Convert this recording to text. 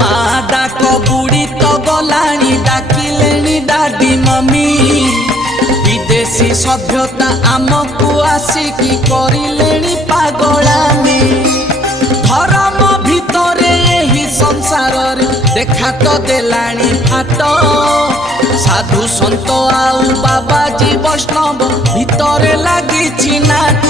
মা ডাক বুড়ি তো গলানি ডাকিলেনি ডাডি মমি विदेशी सभ्यता आमको आसिकी करिलेनी पागलामी धर्म भितरे ही संसार देखा तो देलानी फाट साधु संत आउ बाबाजी वैष्णव भितरे लागी नाट।